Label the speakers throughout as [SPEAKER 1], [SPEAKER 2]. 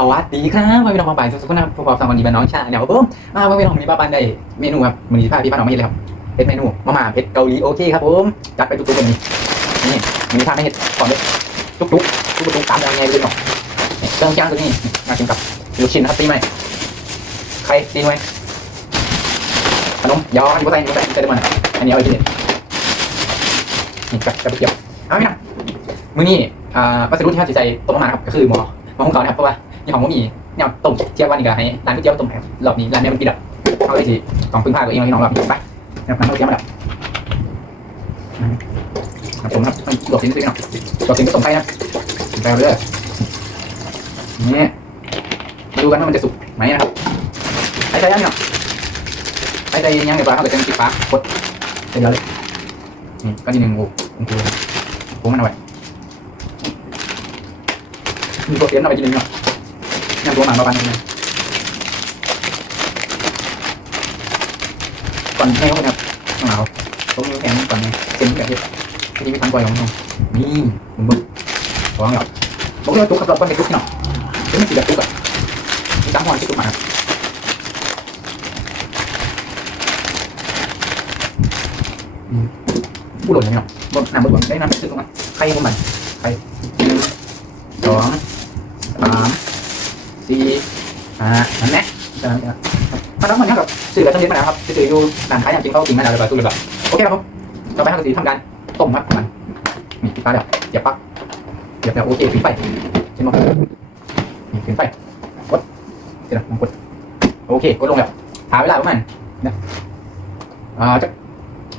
[SPEAKER 1] สวัสดีครับพ่อพี่น้องมาบ่ายสุขนะครับพวกเราสองคนดีบ้านน้องชาเนี่ยครับผมมาพ่อพี่น้องมีป้าปันได้เมนูครับมือนี้พาพี่ป้าน้องไมาเห็นเลยครับเป็นเมนูมาม่าเผ็ดเกาหลีโอเคครับผมจัดไปทุกๆวันนี้นี่มีพาไม่เห็ดก่อนเลยทุกๆทุกๆตามแนวไงเลยเนาะนี่เครื่องจ้างตัวนี้มากินกับลูกชิ้นนะครับตีไหมใครตีไหมขนมยออันก็ใส่นนี้ก็ใส่อันนี้ก็ได้มันอันนี้เอาไปกินนี่กับกับเกี๊ยวเอาไหมนะมือนี้อ่าวัสดุที่เขาจะใส่ต้มมาม่าครับก็คือหมอหมอของเขานะครับเพราะว่า นี่ของผมมีเนี่ยต้มเจียววันนี้ก็ให้ร้านก๋วยเตี๋ยวต้มครับรอบนี้ร้านเนี้ยมันปิดอะเอาเลยสิต้องพึ่งพาตัวเองพี่น้องรอบนี้ไปนะครับน้ำก๋วยเตี๋ยวมาแบบครับผมครับมันหลบสินซื้อเนาะหลบสินก็ต้มไก่นะต้มไก่อาเลยนี่มาดูกันว่ามันจะสุกไหมนะครับไอ้ใจยังเนาะไอ้ใจยังเดี๋ยวเขาเกิดจะติดฟ้ากดเสร็จแล้วเลยนี่ก็นิดนึงโอ้โหผมมันเอาไว้มีโปรตีนเอาไปกินนึงเนาะยังตัวหมาประมาณนึงนะก่อนให้เองเอาต้องแข็งก่อนนะเป็นแบบนี้ที่ไม่ทันก่อนของน้องนี่มึงเนาะ เป็นไม่สีแบบตุ๊กอะมีตั้งหัวที่ตุ๊กมาผู้หล่นอย่างนี้เนาะบนน้ำบนบนได้น้ำซึกลงมาใครพวกมันใครสองสามสี่ห้านั่นแหละมาแล้วมันเท่ากับสื่อกับต้นเลี้ยงมาแล้วครับสื่ออยู่ร้านขายอย่างจริงเขาจริงมาแล้วเลยแบบตู้เลยแบบโอเคครับผมต่อไปเราจะทำการต้มครับมันนี่ปิดไฟแล้วเสียบปลั๊กเสียบแล้วโอเคปิดไฟเห็นไหมนี่ปิดไฟกดเสร็จแล้วกดโอเคกดลงแล้วหาเวลาประมาณนะอ่าจะ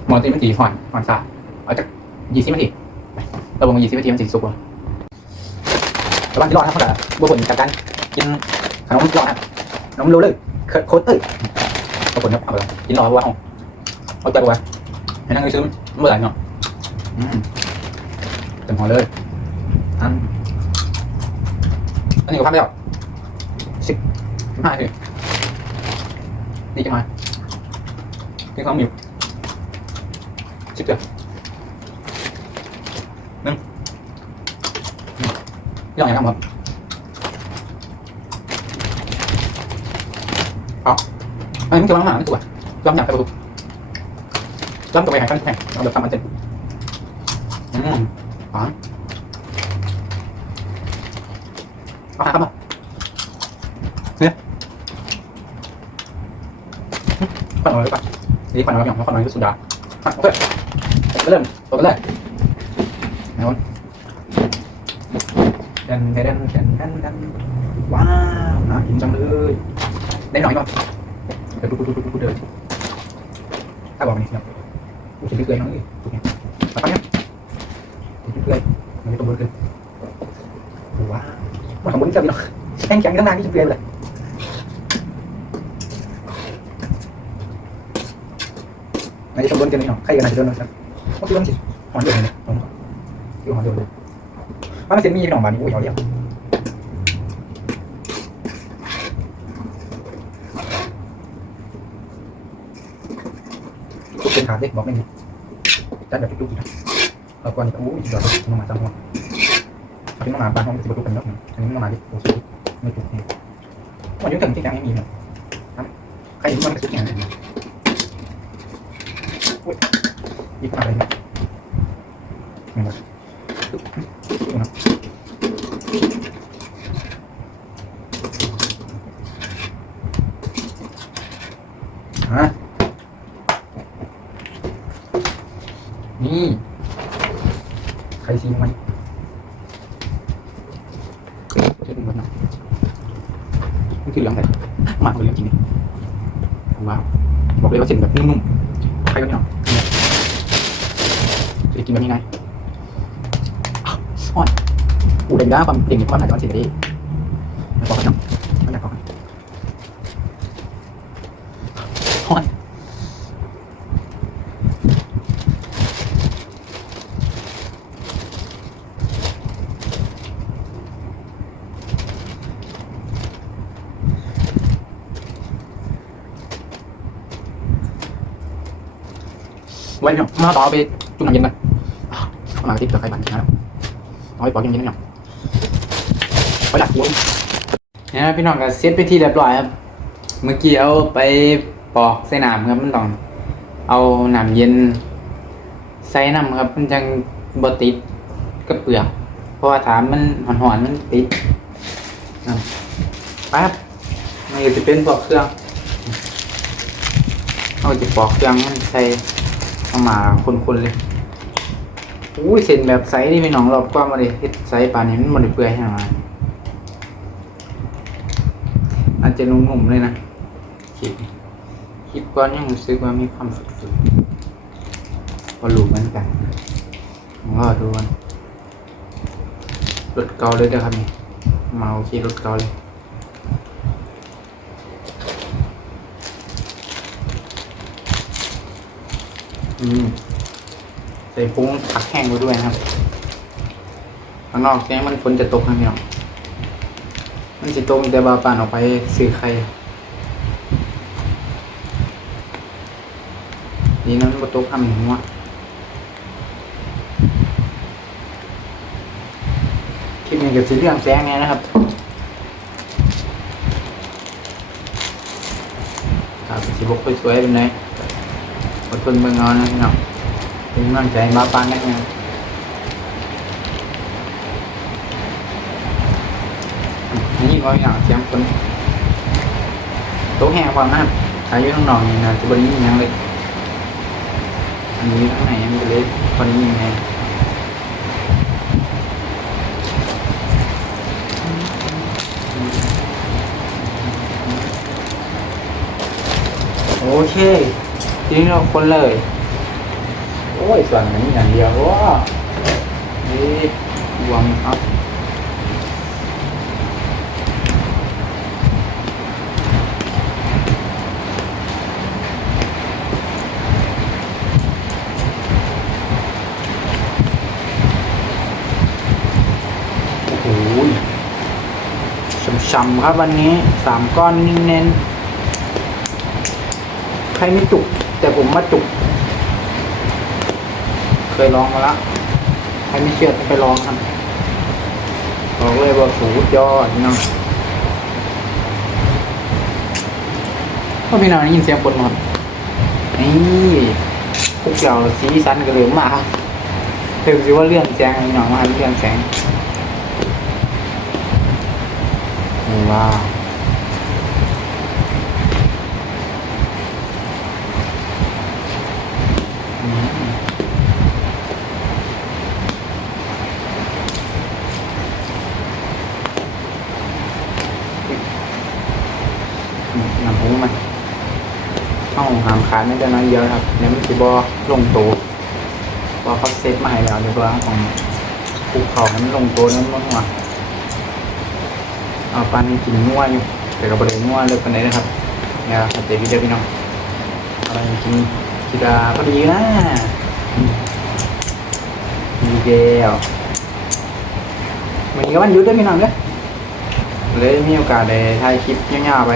[SPEAKER 1] หมอตีมันกี่หอนหอนซาเอาจะยี่สิบนาทีเราบอกยี่สิบนาทีมันจะสุกแล้วแต่ว่าที่รอดครับเขาแบบบัวผลจากการกินขนมรอดครับขนมโรลเลอร์โคตรตึ้ปรากฏครับเอาไปกินรอว่าเอาเอาใจไว้ให้นั่งซื้อเมื่อไหร่เนาะอืมเต็มหัวเลยอันอันนี้ก็พักแล้วสิบสิบห้าทีนี่จะมากินข้าวหมิวสิบเดียวหนึ่งย่อยครับผม อันนี้มันจะวางหมาไม่ถูกอะจอมอยากไปประตูจอมตัวไปหายกันแข่งเราเดี๋ยวทำมันเจ็บอืมอ๋อเอาหาครับมาเนี่ยปั่นเอาไว้ก่อนนี่ปั่นเอาไว้ก่อนแล้วปั่นเอาไว้ที่สุดาโอเคเริ่มตัวกันเลยนะครับเดนเดนเดนเดนเดนเดนว้าวน่ากินจังเลยได้หน่อยหน่อย เดี๋ยวดูดูดูเดินถ้าบอกมันนี่ครับกูจะเลื่อยน้องอีกถูกไหมมาตั้งเนี่ยจะเลื่อยมันไม่ตรงบนเกินว้าวมันของบนจะมีหรอกแข่งแข่งตั้งนานที่จะเลื่อยเลยในตรงบนเกินนี่หรอกใครกันไหนจะโดนนะครับก็คือมันสิหอนเดียวเลยตรงนี้คือหอนเดียวเลยว่ามันเสียมีหนองบานนี่อุ้ยเอาเรียกเป็น ขาเด็กบอกไม่มีจัดแบบทุกๆนะเราก่อนโอ้ยเดี๋ยวน้องหมาจังหัวเป็นน้องหมาบ้านห้องจะบรรทุกกันแล้วอันนี้น้องหมาดิโอ้ยไม่ถูกเนี่ยวันยุ่งถึงที่กลางไม่มีเนี่ยใครอยู่มันกระสุนอย่างนี้อุ้ยยิบอะไรเนี่ยไม่หมดดูนะฮะ นี่ใครซีมันใช่เป็นแบบนั้นนี่คือเรื่องอะไรหมาเป็นเรื่องจริงนี่ว้าว นื้อนุ่มๆใครก็ไม่เอาจะกินแบบนี้ไงอ้าวอ่อนอูเดนด้าความเด่นความหนาจะมันเสียดีแล้วบอกกันเนาะไม่อยากบอกกันอ่อน ไว้เนี่ยมาต่อไปจุ่มน้ำเย็นกันเอามาที่เปลือกไข่บันนะครับเอาไปปอกเย็นๆเนี่ยไปหลักหัว
[SPEAKER 2] เนี่ยนะพี่น้องก็เซตไปที่เรียบร้อยครับ เมื่อกี้เอาไปปอกใส่น้ำครับมันต้องเอาน้ำเย็นใส่น้ำครับ มันจังบติดกับเปลือกเพราะว่าถามมันหอนๆมันติดอะไปครับมันก็จะเป็นพวกเครื่องเอาจะปอกเครื่องมันใส่ เอามาคนๆเลยอุ้ยเส้นแบบใสนี่พี่น้องรอบกว้างมาเลยเฮ็ดใสปานนี้มันมันเปื่อยให้มาอาจจะนุ่มๆเลยนะคลิปคลิปก่อนยังรู้สึกว่ามีความสุดๆพอรู้เหมือนกันก็ดูกันรถเก่าเลยเด้อครับนี่มาโอเครถเก่าเลย อืมใส่พุงผักแห้งไว้ด้วยนะครับข้างนอกแกมันฝนจะตกนะพี่น้องมันจะตกแต่บาปานออกไปซื้อไข่ดีนะมันบ่ตกทำหัวคลิปนี้ก็จะเรื่องแสงไงนะครับครับสิบกสวยๆเป็นไง อดทนเบิ่งเอานะพี่น้องเป็นกำลังใจให้มาปังกันนะนี่ก็ อย่างเสียงคนโต๊ะแห้งควาครับอายุน้องๆนี่นะจริงเลยอันนี้ข้างในยังเลยพอนี้ยังไงโอเคทีนี้เราคนเลย โอ้ยส่วนนี้อย่างเดียวว้านี่รวมครับโอ้โหช่ำๆครับวันนี้สามก้อนนิ่งเน้น ใครไม่จุก แต่ผมมาจุก เคยลองมาละใครไม่เชื่อต้องไปลองครับบอกเลยว่าสูดยอดพี่น้องก็พี่น้องได้ยินเสียงฝนหมดนี่พวกเราสีสันกันเลยมากครับถึงสิว่าเรื่องแสงพี่น้องมาเรื่องแสงว้าวอืมน้ำหูมัน เข้าหามขาดไม่ได้น้อยเดียอะครับเดี๋ยวมันสิบอลงตัวพอเขาเซตมาให้แล้วเดี๋ยวเราของภูเขาให้มันลงตัวนั้นลงมาเอาปลานนี้กินนัวอยู่แต่กับบริเวณนัวเลยปานไหนนะครับเนี่ยครับเจพี่เจอพี่น้องอาไปกินกีดาพอดีนะมีเดียววันนี้ก็วันหยุดด้พี่น้องเด้อเลยมีโอกาสได้ถ่ายคลิปยาวๆไป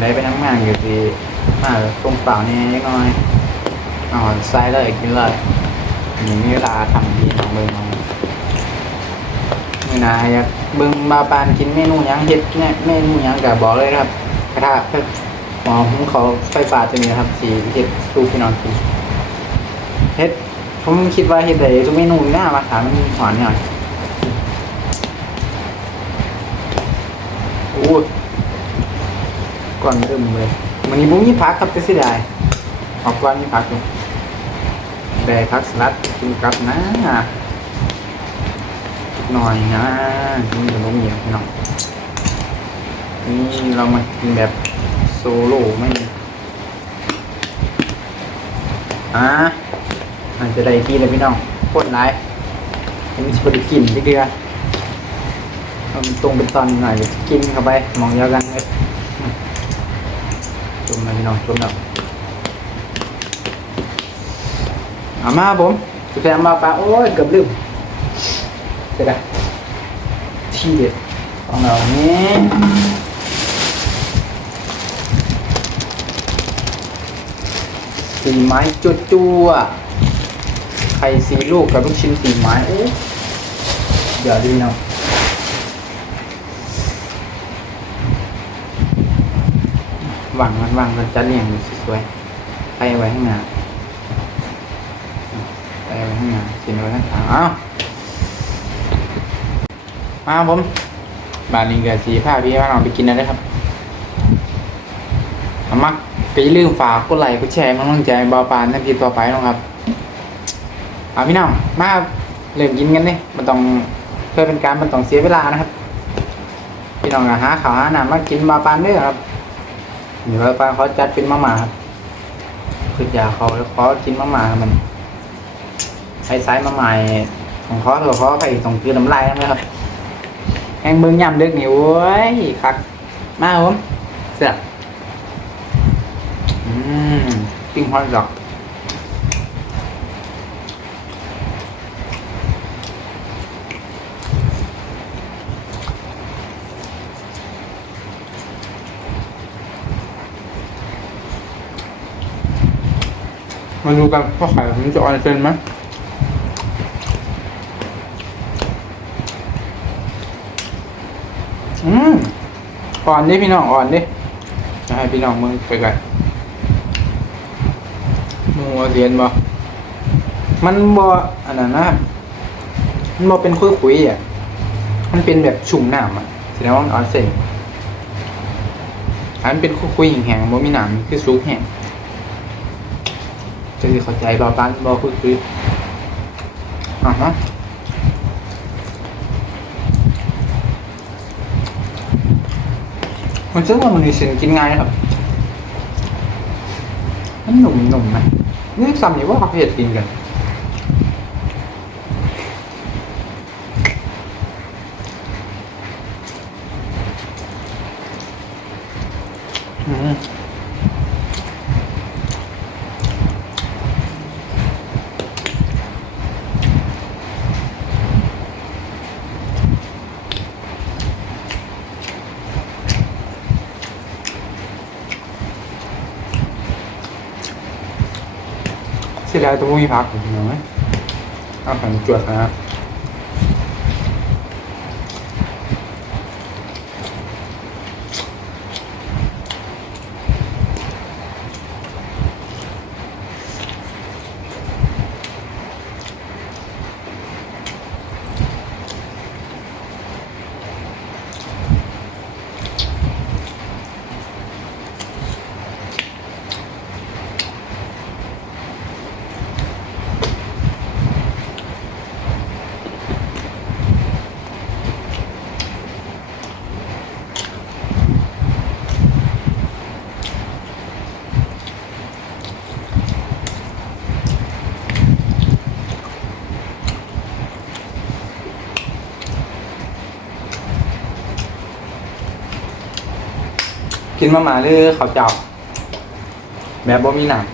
[SPEAKER 2] ได้ไปทำงานอยู่ที่มาตรงเปล่านี่เล็กน้อยอ๋อใส่เลยกินเลยมีเวลาทำดีน้องเบิ่งน้องนี่นะอยากเบิ่งมาปานกินเมนูยังเฮ็ดเนี่ยเมนูยังก็บอกเลยครับกระทะหมอหุงเขาไฟฟ้าจะมีนะครับสีเฮ็ดสู้พี่น้องกินเฮ็ดผมคิดว่าเฮ็ดได้ทุกเมนูน่ามาถามมันหวานหน่อยโอ้ ก่อนเริ่มเลยมันนี้บุ้มีพักครับจะเสียดายออกวันมีพักอยู่ได้พักสลัดกินกับนะหน่อยนะกินกับนมเหนียวหน่อยนี่เรามากินแบบโซโล่ไม่อะอาจจะได้ที่เลยพี่น้องโคตรร้ายยังมีสปริกินที่เดือเอามันตรงเป็นตอนหน่อยกินเข้าไปมองเยาวกันเลย จุ่มเลยพี่น้องจุ่มแล้วเอามาผมสุดท้ายมาปลาโอ้ยเกือบลืมเสร็จแล้วที่เด็ดของเรานี้สีไม้จุดจั่วๆไข่สีลูกกับลูกชิ้นสีไม้โอ้เดี๋ยวดีเนาะ วางมันวางมันจะเรียงสวยๆไปไว้ข้างหน้าไปไว้ข้างหน้ากินไว้ข้างหลังอ้าวมาผมบาลิงกับสีผ้าพี่ว่าเราไปกินอะไรครับเอามาไปลืมฝากกดไลค์กดแชร์มันต้องใจบาปานนั่นพีต่อไปนะครับเอาพี่น้องมาเริ่มกินกันเลยมันต้องเพื่อเป็นการมันต้องเสียเวลานะครับ พี่น้องอะหาข้าวหาน้ำมากินบาปานด้อครับ เดี๋ยวบาปาเขาจัดเป็นมาม่าครับคือยาเขาแล้วเขากินมาม่ามันไอ้สายมาม่าของเขาตัวเขาไปตรงคือน้ำลายนะครับแห้งเบิ้งยำเด็กนี่โว้ยคักมาผมเสือกอืมปิ้งฮอตดอก มาดูกันว่าไข่มันจะออนเซนไหมอืมอ่อนดิพี่น้องอ่อนดิจะให้พี่น้องมึงไปกันมึงเรียนบ่มันบ่อันนั้นนะมันบ่เป็นคุยคุยอะ มันเป็นแบบชุ่มน้ำอะแสดงว่ามันออนเซนอันนเป็นคุยคุยแห้งๆบ่มีน้ำคือซุปแห้ง จะสิเข้าใจบ่ปานบอคุยคุยอะฮะมันซึ่งว่ามันมีเส้นกินง่ายนะครับมันหนุ่มหนุ่มนะนี่ซ้ำนี่ว่าเขาเผ็ดกินกันายตัวมีพักเห็นไหมเอาแผ่นจวดนะครับ กินมามาหรือข้าวเจ้า แบบบ่มีหนัง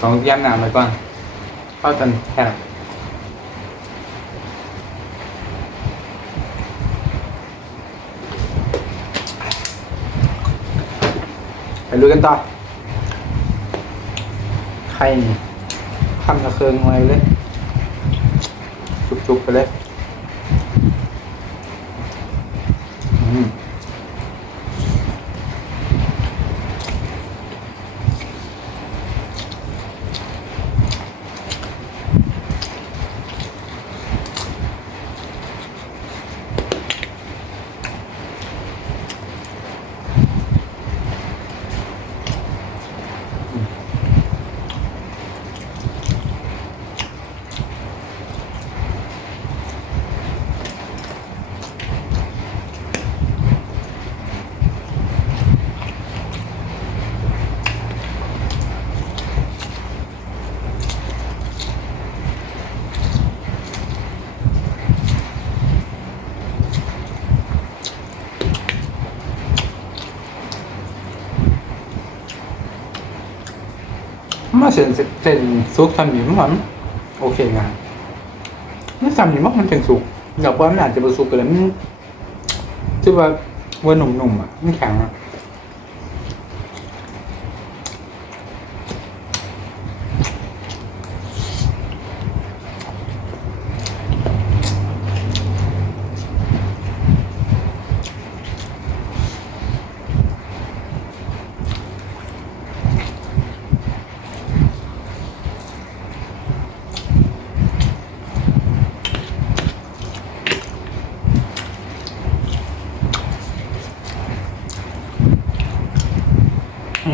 [SPEAKER 2] ต้องเตรียมน้ำไว้ก่อนเข้ากันแค่ไปลุยกันต่อไข่นี่ทำตะเคืองไว้เลยจุกๆไปเลย อืม มาเส้นเส้นซุกทำหมี่มันโอเคงานนี่ทำหมี่มันเป็นสุกอยากว่ามันอาจจะเป็นสุกกันเลยมันคือว่าว่าหนุ่มๆอะมันแข็งอะ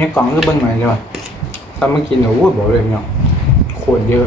[SPEAKER 2] นี้กล่องก็เบิ้งหน่อยดีกว่าถ้ามากินโอ้โหบอกเลยพี่น้องโคตรเยอะ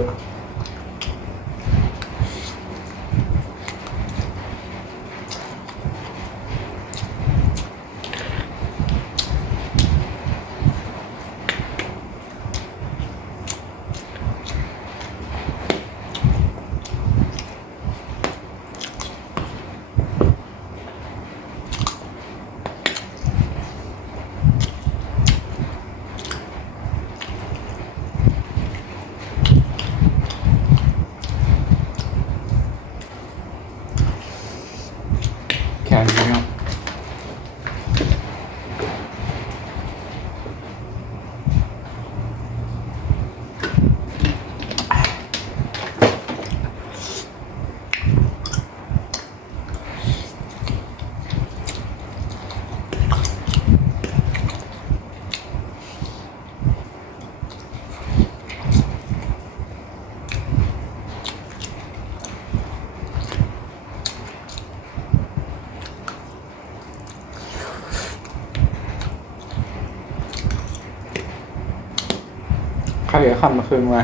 [SPEAKER 2] เหนียวคำมาคืนมา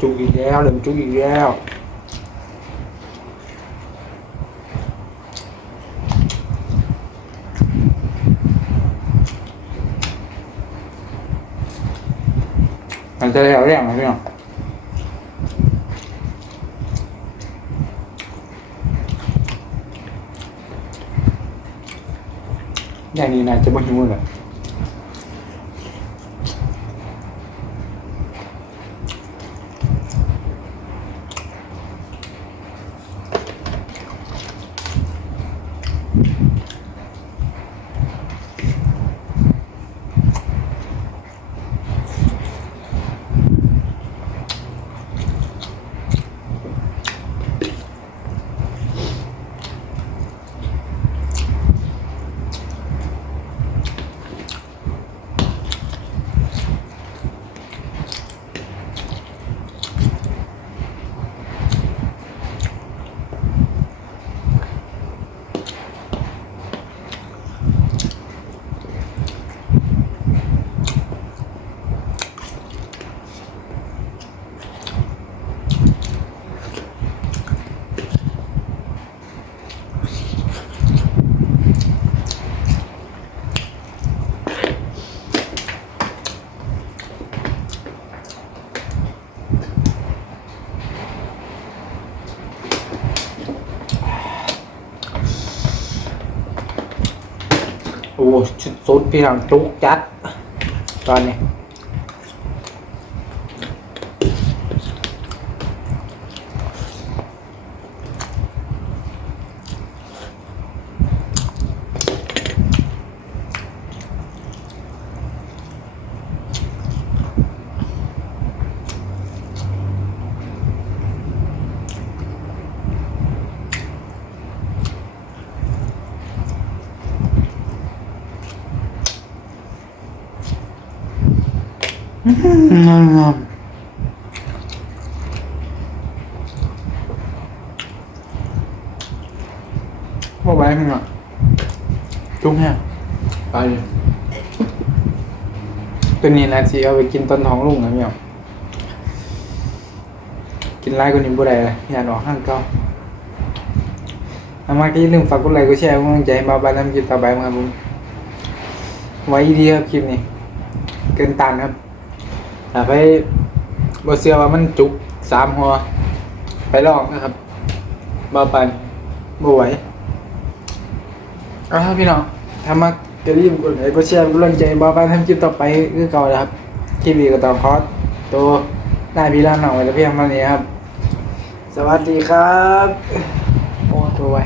[SPEAKER 2] จุกอีกแล้วเริ่มจุกอีกแล้วมันจะได้เอาเรื่องไหมพี่น้อ อย่างนี้นายจะไม่หิวเลยโอ้ชุดสุด พี่น้องจุกจัด ตอนนี้ งามงามว่าไปมึงอะ จุ้งแฮะไปเลยตัวนี้นะสิเอาไปกินต้นท้องลุงนะพี่น้องกินไล่คนนี้บ่ได้เลยอย่าหนอกห้างเก็เอามาที่าลืมฝากกดไลค์กดแชร์กำลังใจให้มาบ้านทำคลิปต่อไปครับผมไว้ดีครับคลิปนี้ เกินตันครับถ้าไปบเสือว่ามันจุกสามหัว ไปลองนะครับบาปันบ่ไหวเอาครับพี่น้อง ถ้ามักจะรีบกดไลค์กดแชร์กดลังใจบาปันทำคลิปต่อไปคือเก่าแล้วครับคลิปนี้ก็ต้องขอตัวนายพี่ล่าหน่อยไว้แล้วเพียงเท่านี้ครับ สวัสดีครับ โอ้ตัวไว